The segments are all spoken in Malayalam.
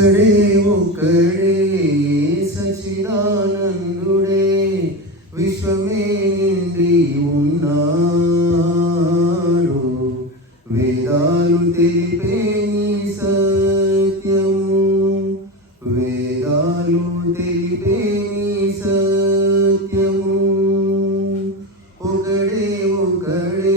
ഒക്കഴേ ഒക്കഴേ സച്ചിദാനന്ദുടെ വിശ്വമേ നിന്റെ ഉണ്ണാരോ വേദാലു തെളിപേ നീ സത്യമു വേദാലു തെളിപേ നീ സത്യമു ഒക്കഴേ ഒക്കഴേ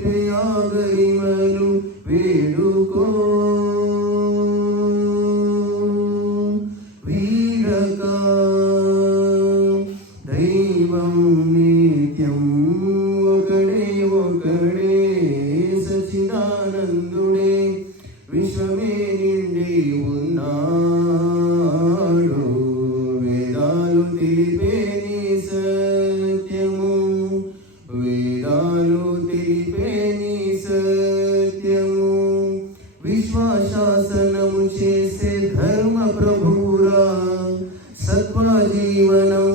ഇരയാകരിമരും വേടുകോ ദൈവം നിത്യം ഒക്കടേ ഒക്കടേ സച്ചിദാനന്ദുടേ വിശ്വമേ നിന്റെ सत्यऊ विश्वाशासन मुझे से धर्म प्रभुरा सत्वा जीवनौ